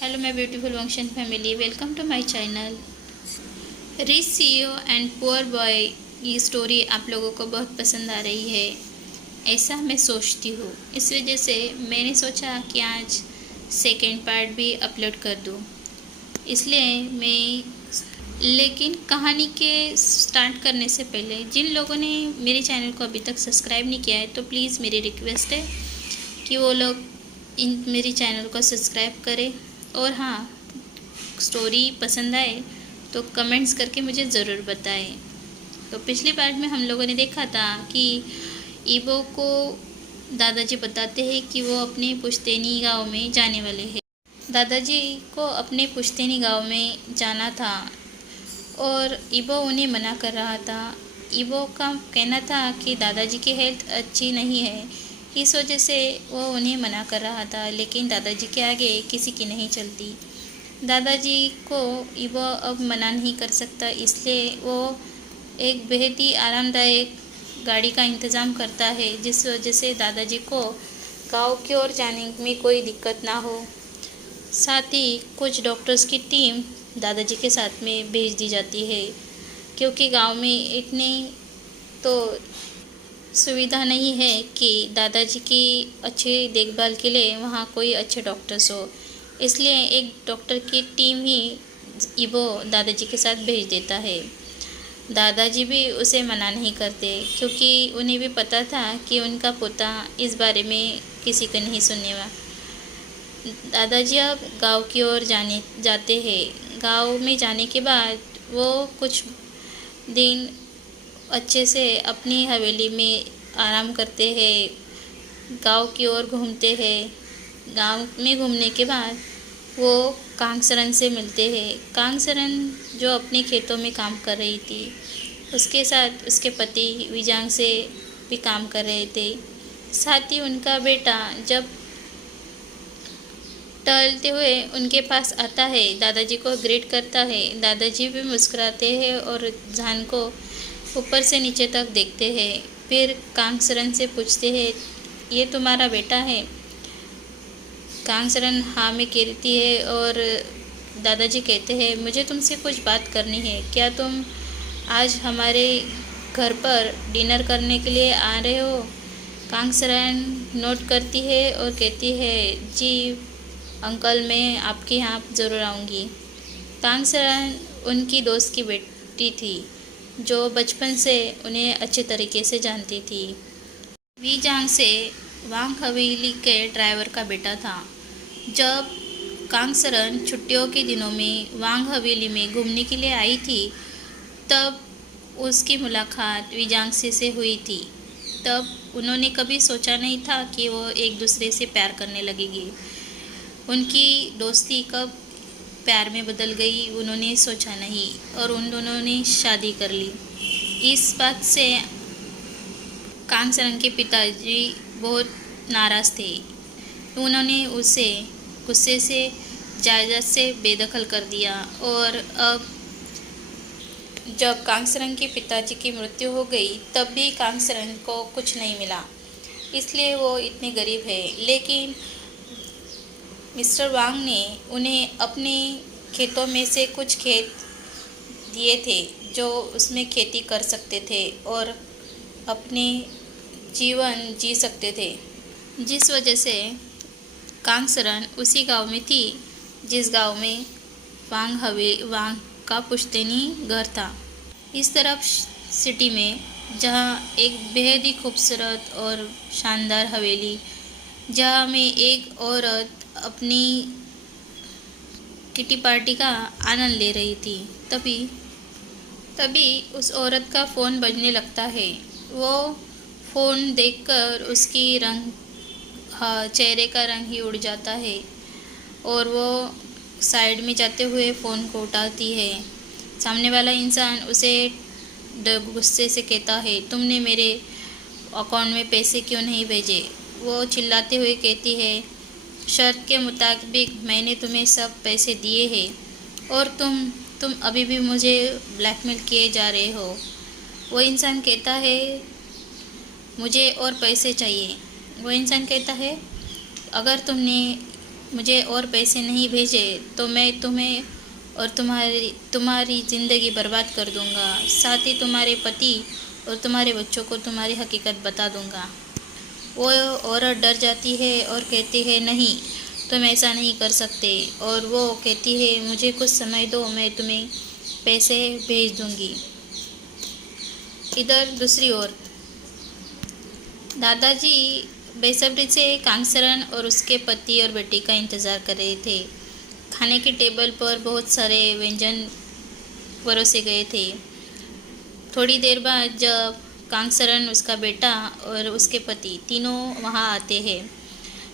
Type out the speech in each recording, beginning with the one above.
Hello my beautiful function family, welcome to my channel। Rich CEO and poor boy ये story आप लोगों को बहुत पसंद आ रही है, ऐसा मैं सोचती हूँ। इस वजह से मैंने सोचा कि आज सेकेंड पार्ट भी अपलोड कर दूँ। इसलिए लेकिन कहानी के स्टार्ट करने से पहले जिन लोगों ने मेरे चैनल को अभी तक सब्सक्राइब नहीं किया है तो प्लीज़ मेरी रिक्वेस्ट है कि वो लोग मेरे चैनल को सब्सक्राइब करें। और हाँ, स्टोरी पसंद आए तो कमेंट्स करके मुझे ज़रूर बताएं। तो पिछली पार्ट में हम लोगों ने देखा था कि ईबो को दादाजी बताते हैं कि वो अपने पुश्तैनी गांव में जाने वाले हैं। दादाजी को अपने पुश्तैनी गांव में जाना था और ईबो उन्हें मना कर रहा था। ईबो का कहना था कि दादाजी की हेल्थ अच्छी नहीं है, इस वजह से वो उन्हें मना कर रहा था, लेकिन दादाजी के आगे किसी की नहीं चलती। दादाजी को ईबो अब मना नहीं कर सकता, इसलिए वो एक बेहद ही आरामदायक गाड़ी का इंतज़ाम करता है, जिस वजह से दादाजी को गांव की ओर जाने में कोई दिक्कत ना हो। साथ ही कुछ डॉक्टर्स की टीम दादाजी के साथ में भेज दी जाती है, क्योंकि गांव में इतनी तो सुविधा नहीं है कि दादाजी की अच्छी देखभाल के लिए वहाँ कोई अच्छे डॉक्टर्स हो। इसलिए एक डॉक्टर की टीम ही ईबो दादाजी के साथ भेज देता है। दादाजी भी उसे मना नहीं करते, क्योंकि उन्हें भी पता था कि उनका पोता इस बारे में किसी का नहीं सुनने वाला। दादाजी अब गांव की ओर जाते हैं। गांव में जाने के बाद वो कुछ दिन अच्छे से अपनी हवेली में आराम करते हैं, गांव की ओर घूमते हैं। गांव में घूमने के बाद वो कांगसरन से मिलते हैं। कांगसरन जो अपने खेतों में काम कर रही थी, उसके साथ उसके पति विजांग से भी काम कर रहे थे। साथ ही उनका बेटा जब टहलते हुए उनके पास आता है, दादाजी को ग्रीट करता है। दादाजी भी मुस्कुराते हैं और जान को ऊपर से नीचे तक देखते हैं। फिर कांगसरन से पूछते हैं, ये तुम्हारा बेटा है? कांगसरन हाँ में कहती है और दादाजी कहते हैं, मुझे तुमसे कुछ बात करनी है, क्या तुम आज हमारे घर पर डिनर करने के लिए आ रहे हो? कांगसरन नोट करती है और कहती है, जी अंकल, मैं आपके यहाँ ज़रूर आऊँगी। कांगसरन उनकी दोस्त की बेटी थी, जो बचपन से उन्हें अच्छे तरीके से जानती थी। वीजांग से वांग हवेली के ड्राइवर का बेटा था। जब कांगसरन छुट्टियों के दिनों में वांग हवेली में घूमने के लिए आई थी, तब उसकी मुलाकात वीजांग से हुई थी। तब उन्होंने कभी सोचा नहीं था कि वो एक दूसरे से प्यार करने लगेगी। उनकी दोस्ती कब प्यार में बदल गई उन्होंने सोचा नहीं, और उन दोनों ने शादी कर ली। इस बात से कांगसरन के पिताजी बहुत नाराज़ थे। उन्होंने उसे गुस्से से जायदाद से बेदखल कर दिया। और अब जब कांगसरन के पिताजी की मृत्यु हो गई, तब भी कांगसरन को कुछ नहीं मिला, इसलिए वो इतने गरीब है। लेकिन मिस्टर वांग ने उन्हें अपने खेतों में से कुछ खेत दिए थे, जो उसमें खेती कर सकते थे और अपने जीवन जी सकते थे, जिस वजह से कांगसरन उसी गांव में थी जिस गांव में वांग का पुश्तैनी घर था। इस तरफ सिटी में, जहां एक बेहद ही खूबसूरत और शानदार हवेली, जहां में एक औरत अपनी किटी पार्टी का आनंद ले रही थी, तभी उस औरत का फ़ोन बजने लगता है। वो फ़ोन देखकर उसकी चेहरे का रंग ही उड़ जाता है और वो साइड में जाते हुए फ़ोन को उठाती है। सामने वाला इंसान उसे गुस्से से कहता है, तुमने मेरे अकाउंट में पैसे क्यों नहीं भेजे? वो चिल्लाते हुए कहती है, शर्त के मुताबिक मैंने तुम्हें सब पैसे दिए हैं और तुम अभी भी मुझे ब्लैकमेल किए जा रहे हो। वो इंसान कहता है, मुझे और पैसे चाहिए। वो इंसान कहता है, अगर तुमने मुझे और पैसे नहीं भेजे तो मैं तुम्हें और तुम्हारी ज़िंदगी बर्बाद कर दूंगा। साथ ही तुम्हारे पति और तुम्हारे बच्चों को तुम्हारी हकीकत बता दूंगा। वो औरत डर जाती है और कहती है नहीं, तुम ऐसा नहीं कर सकते। और वो कहती है मुझे कुछ समय दो, मैं तुम्हें पैसे भेज दूंगी। इधर दूसरी ओर दादाजी बेसब्री से कांगसरन और उसके पति और बेटी का इंतज़ार कर रहे थे। खाने की टेबल पर बहुत सारे व्यंजन परोसे गए थे। थोड़ी देर बाद जब कांगसरन, उसका बेटा और उसके पति तीनों वहाँ आते हैं,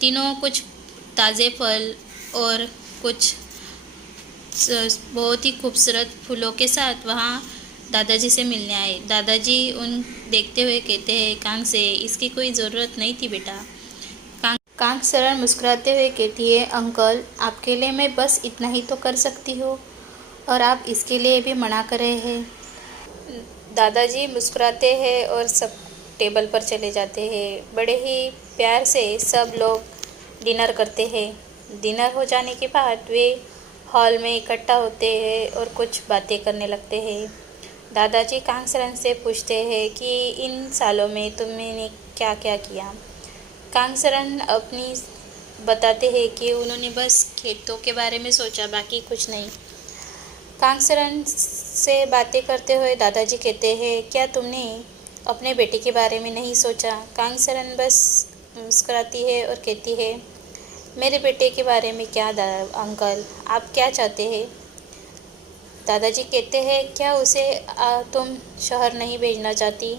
तीनों कुछ ताज़े फल और कुछ बहुत ही खूबसूरत फूलों के साथ वहाँ दादाजी से मिलने आए। दादाजी उन देखते हुए कहते हैं कांग से, इसकी कोई ज़रूरत नहीं थी बेटा। कांगसरन मुस्कुराते हुए कहती है अंकल, आपके लिए मैं बस इतना ही तो कर सकती हूँ और आप इसके लिए भी मना कर रहे हैं। दादाजी मुस्कुराते हैं और सब टेबल पर चले जाते हैं। बड़े ही प्यार से सब लोग डिनर करते हैं। डिनर हो जाने के बाद वे हॉल में इकट्ठा होते हैं और कुछ बातें करने लगते हैं। दादाजी कांगसरन से पूछते हैं कि इन सालों में तुमने क्या क्या किया। कांगसरन अपनी बताते हैं कि उन्होंने बस खेतों के बारे में सोचा, बाकी कुछ नहीं। कांगसरन से बातें करते हुए दादाजी कहते हैं क्या तुमने अपने बेटे के बारे में नहीं सोचा। कांगसरन बस मुस्कुराती है और कहती है मेरे बेटे के बारे में क्या अंकल, आप क्या चाहते हैं। दादाजी कहते हैं क्या उसे तुम शहर नहीं भेजना चाहती।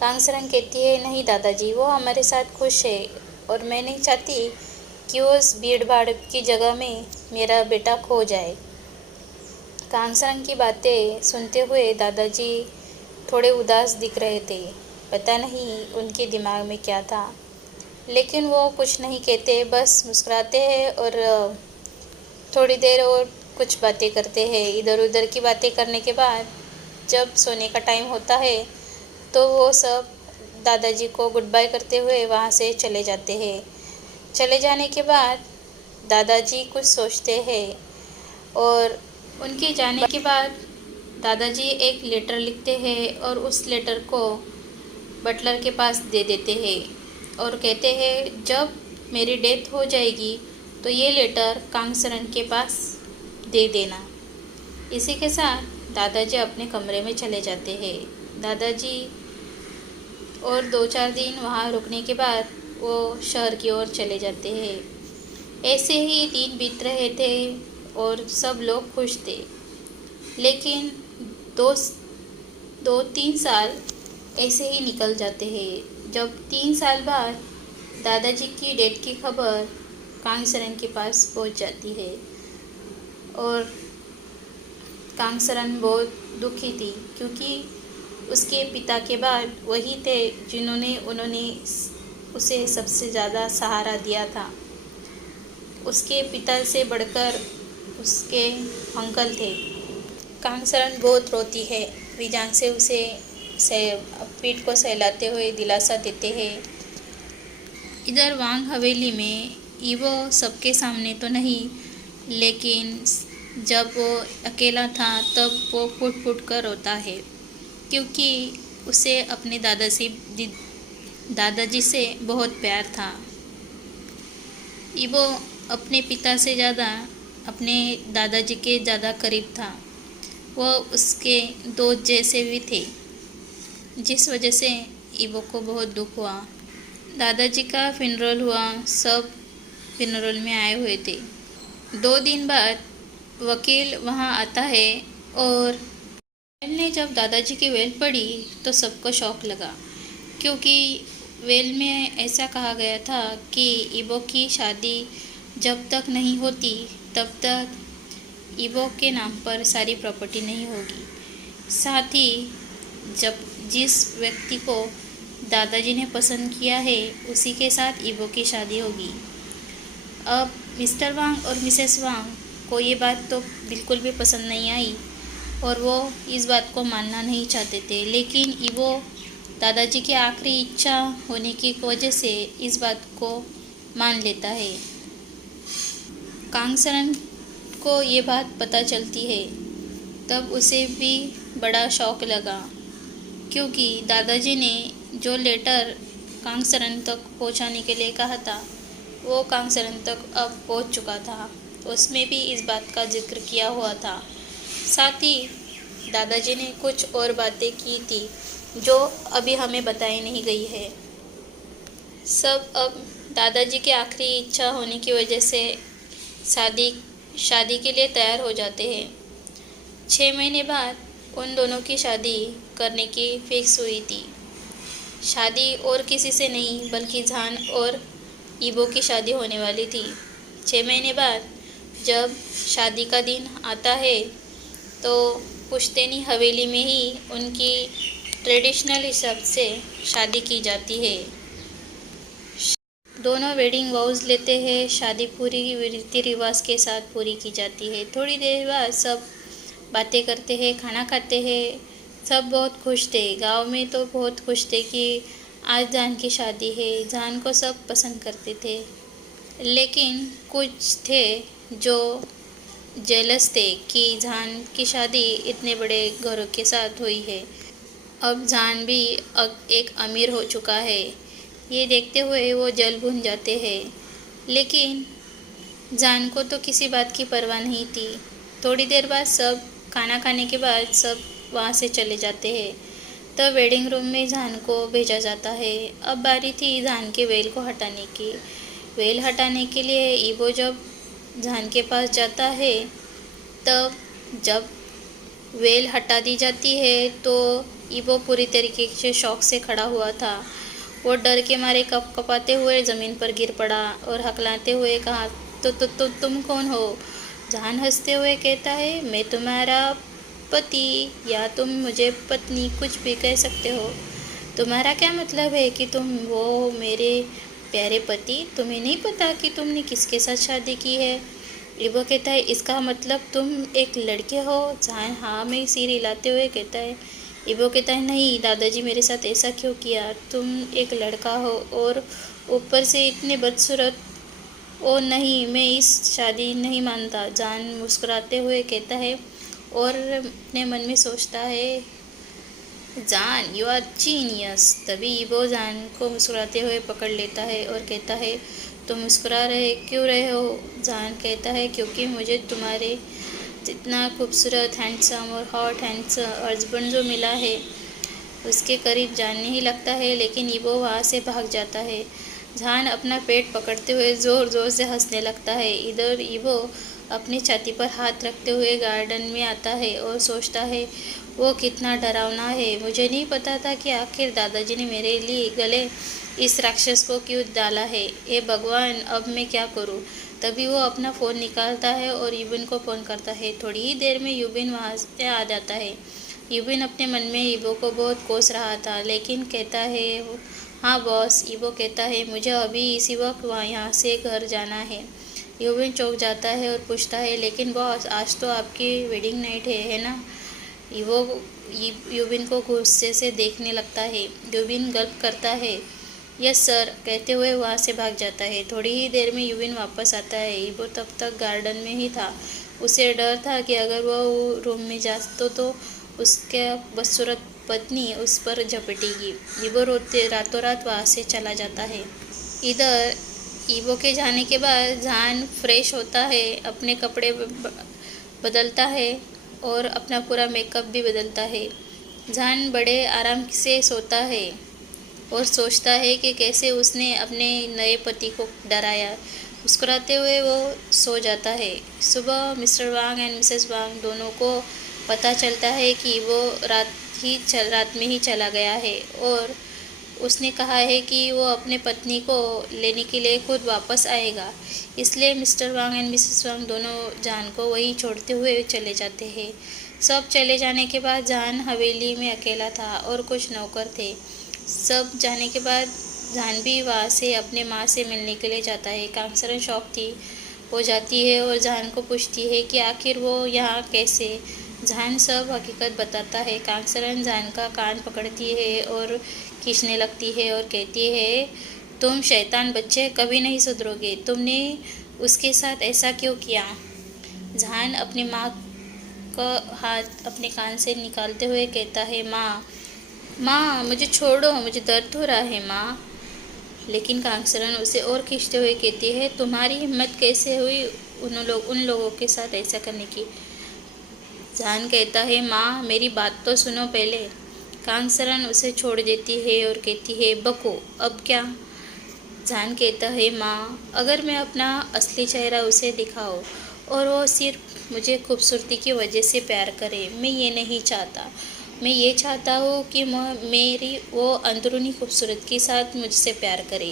कांगसरन कहती है नहीं दादाजी, वो हमारे साथ खुश है और मैं नहीं चाहती कि वो उस भीड़ भाड़ की जगह में मेरा बेटा खो जाए। कांगसरन की बातें सुनते हुए दादाजी थोड़े उदास दिख रहे थे। पता नहीं उनके दिमाग में क्या था, लेकिन वो कुछ नहीं कहते, बस मुस्कुराते हैं और थोड़ी देर और कुछ बातें करते हैं। इधर उधर की बातें करने के बाद जब सोने का टाइम होता है तो वो सब दादाजी को गुड बाय करते हुए वहाँ से चले जाते हैं। चले जाने के बाद दादाजी कुछ सोचते हैं और उनके जाने के बाद दादाजी एक लेटर लिखते हैं और उस लेटर को बटलर के पास दे देते हैं और कहते हैं जब मेरी डेथ हो जाएगी तो ये लेटर कांगसरन के पास दे देना। इसी के साथ दादाजी अपने कमरे में चले जाते हैं। दादाजी और 2-4 दिन वहाँ रुकने के बाद वो शहर की ओर चले जाते हैं। ऐसे ही दिन बीत रहे थे और सब लोग खुश थे, लेकिन 2-3 साल ऐसे ही निकल जाते हैं। जब 3 साल बाद दादाजी की डेथ की खबर कांगसरन के पास पहुंच जाती है और कांगसरन बहुत दुखी थी, क्योंकि उसके पिता के बाद वही थे जिन्होंने उसे सबसे ज़्यादा सहारा दिया था। उसके पिता से बढ़कर उसके अंकल थे। कांगसरन बहुत रोती है। विजांग से उसे पीठ को सहलाते हुए दिलासा देते हैं। इधर वांग हवेली में ईवो सबके सामने तो नहीं, लेकिन जब वो अकेला था तब वो फुट फुट कर रोता है, क्योंकि उसे अपने दादाजी से बहुत प्यार था। ईवो अपने पिता से ज़्यादा अपने दादाजी के ज़्यादा करीब था। वो उसके दोस्त जैसे भी थे, जिस वजह से ईवो को बहुत दुख हुआ। दादाजी का फिनरल हुआ, सब फिनरल में आए हुए थे। 2 दिन बाद वकील वहाँ आता है और ने जब दादाजी की वेल पढ़ी तो सबको शौक लगा, क्योंकि वेल में ऐसा कहा गया था कि ईवो की शादी जब तक नहीं होती तब तक ईवो के नाम पर सारी प्रॉपर्टी नहीं होगी। साथ ही जब जिस व्यक्ति को दादाजी ने पसंद किया है उसी के साथ ईवो की शादी होगी। अब मिस्टर वांग और मिसेस वांग को ये बात तो बिल्कुल भी पसंद नहीं आई और वो इस बात को मानना नहीं चाहते थे, लेकिन ईवो दादाजी की आखिरी इच्छा होने की वजह से इस बात को मान लेता है। कांगसरन को ये बात पता चलती है तब उसे भी बड़ा शौक लगा, क्योंकि दादाजी ने जो लेटर कांगसरन तक पहुंचाने के लिए कहा था वो कांगसरन तक अब पहुंच चुका था। उसमें भी इस बात का जिक्र किया हुआ था। साथ ही दादाजी ने कुछ और बातें की थी जो अभी हमें बताई नहीं गई है। सब अब दादाजी की आखिरी इच्छा होने की वजह से शादी के लिए तैयार हो जाते हैं। 6 महीने बाद उन दोनों की शादी करने की फिक्स हुई थी। शादी और किसी से नहीं बल्कि झान और ईबो की शादी होने वाली थी। 6 महीने बाद जब शादी का दिन आता है तो पुश्तैनी हवेली में ही उनकी ट्रेडिशनल हिसाब से शादी की जाती है। दोनों वेडिंग वाउज लेते हैं। शादी पूरी रीति रिवाज के साथ पूरी की जाती है। थोड़ी देर बाद सब बातें करते हैं, खाना खाते हैं। सब बहुत खुश थे। गांव में तो बहुत खुश थे कि आज जान की शादी है। जान को सब पसंद करते थे, लेकिन कुछ थे जो जेलस थे कि जान की शादी इतने बड़े घरों के साथ हुई है। अब जान भी एक अमीर हो चुका है। ये देखते हुए वो जल भुन जाते हैं, लेकिन जान को तो किसी बात की परवाह नहीं थी। थोड़ी देर बाद सब खाना खाने के बाद सब वहाँ से चले जाते हैं। तब वेडिंग रूम में जान को भेजा जाता है। अब बारी थी जान के वेल को हटाने की। वेल हटाने के लिए ईबो जब जान के पास जाता है, तब जब वेल हटा दी जाती है तो ईबो पूरी तरीके से शौक से खड़ा हुआ था। वो डर के मारे कपाते हुए ज़मीन पर गिर पड़ा और हकलाते हुए कहा, तो तुम कौन हो? जान हंसते हुए कहता है, मैं तुम्हारा पति, या तुम मुझे पत्नी, कुछ भी कह सकते हो। तुम्हारा क्या मतलब है कि तुम वो मेरे प्यारे पति? तुम्हें नहीं पता कि तुमने किसके साथ शादी की है? ईबो कहता है, इसका मतलब तुम एक लड़के हो? जान हाँ में सिर हिलाते हुए कहता है। ईबो कहता है, नहीं दादाजी, मेरे साथ ऐसा क्यों किया? तुम एक लड़का हो और ऊपर से इतने बदसूरत। ओ नहीं, मैं इस शादी नहीं मानता। जान मुस्कुराते हुए कहता है और अपने मन में सोचता है, जान यू आर जीनियस। तभी ईबो जान को मुस्कुराते हुए पकड़ लेता है और कहता है, तुम मुस्कुरा क्यों रहे हो? जान कहता है, क्योंकि मुझे तुम्हारे जितना खूबसूरत, हैंडसम और हॉट हस्बैंड जो मिला है उसके करीब जाने ही लगता है। लेकिन ईबो वहाँ से भाग जाता है। जान अपना पेट पकड़ते हुए ज़ोर ज़ोर से हंसने लगता है। इधर ईबो अपनी छाती पर हाथ रखते हुए गार्डन में आता है और सोचता है, वो कितना डरावना है। मुझे नहीं पता था कि आखिर दादाजी ने मेरे लिए गले इस राक्षस को क्यों डाला है। हे भगवान, अब मैं क्या करूं? तभी वो अपना फ़ोन निकालता है और यूबिन को फ़ोन करता है। थोड़ी ही देर में यूबिन वहाँ से आ जाता है। यूबिन अपने मन में ईबो को बहुत कोस रहा था, लेकिन कहता है, हाँ बॉस। ईबो कहता है, मुझे अभी इसी वक्त यहाँ से घर जाना है। यूबिन चौंक जाता है और पूछता है, लेकिन बॉस, आज तो आपकी वेडिंग नाइट है ना? ईबो यूबिन को गुस्से से देखने लगता है। यूबिन गल्प करता है, यस सर, कहते हुए वहाँ से भाग जाता है। थोड़ी ही देर में यूबिन वापस आता है। ईबो तब तक गार्डन में ही था। उसे डर था कि अगर वह रूम में जाता तो उसके बदसूरत पत्नी उस पर झपटेगी। ईबो रोते रातों रात वहाँ से चला जाता है। इधर ईबो के जाने के बाद जान फ्रेश होता है, अपने कपड़े बदलता है और अपना पूरा मेकअप भी बदलता है। जान बड़े आराम से सोता है और सोचता है कि कैसे उसने अपने नए पति को डराया। मुस्कुराते हुए वो सो जाता है। सुबह मिस्टर वांग एंड मिसेस वांग दोनों को पता चलता है कि वो रात में ही चला गया है और उसने कहा है कि वो अपने पत्नी को लेने के लिए खुद वापस आएगा। इसलिए मिस्टर वांग एंड मिसेस वांग दोनों जान को वहीं छोड़ते हुए चले जाते हैं। सब चले जाने के बाद जान हवेली में अकेला था और कुछ नौकर थे। सब जाने के बाद जान भी वहाँ से अपने माँ से मिलने के लिए जाता है। कांगसरन शौक थी, वो जाती है और जान को पूछती है कि आखिर वो यहाँ कैसे। जान सब हकीकत बताता है। कांगसरन जान का कान पकड़ती है और खींचने लगती है और कहती है, तुम शैतान बच्चे, कभी नहीं सुधरोगे। तुमने उसके साथ ऐसा क्यों किया? जहान अपनी माँ का हाथ अपने कान से निकालते हुए कहता है, माँ माँ मुझे छोड़ो, मुझे दर्द हो रहा है माँ। लेकिन कांगसरन उसे और खींचते हुए कहती है, तुम्हारी हिम्मत कैसे हुई उन लोगों के साथ ऐसा करने की? जान कहता है, माँ मेरी बात तो सुनो पहले। कांगसरन उसे छोड़ देती है और कहती है, बको अब क्या? जान कहता है, माँ अगर मैं अपना असली चेहरा उसे दिखाऊं और वो सिर्फ मुझे खूबसूरती की वजह से प्यार करे, मैं ये नहीं चाहता। मैं ये चाहता हूँ कि मेरी वो अंदरूनी खूबसूरत के साथ मुझसे प्यार करे।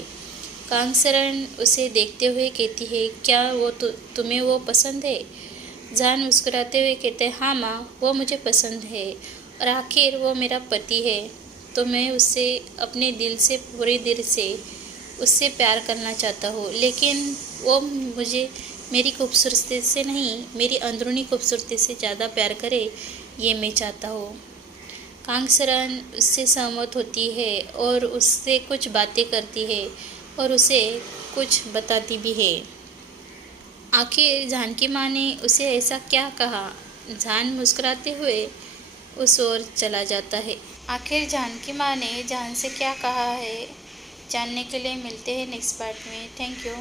कांगसरन उसे देखते हुए कहती है, क्या वो तुम्हें वो पसंद है? जान मुस्कुराते हुए कहते हैं, हाँ माँ वो मुझे पसंद है, और आखिर वो मेरा पति है, तो मैं उससे अपने दिल से पूरे दिल से उससे प्यार करना चाहता हूँ। लेकिन वो मुझे मेरी खूबसूरती से नहीं, मेरी अंदरूनी खूबसूरती से ज़्यादा प्यार करे, ये मैं चाहता हूँ। कांगसरन उससे सहमत होती है और उससे कुछ बातें करती है और उसे कुछ बताती भी है। आखिर जान की माँ ने उसे ऐसा क्या कहा? जान मुस्कुराते हुए उस ओर चला जाता है। आखिर जान की माँ ने जान से क्या कहा है, जानने के लिए मिलते हैं नेक्स्ट पार्ट में। Thank you.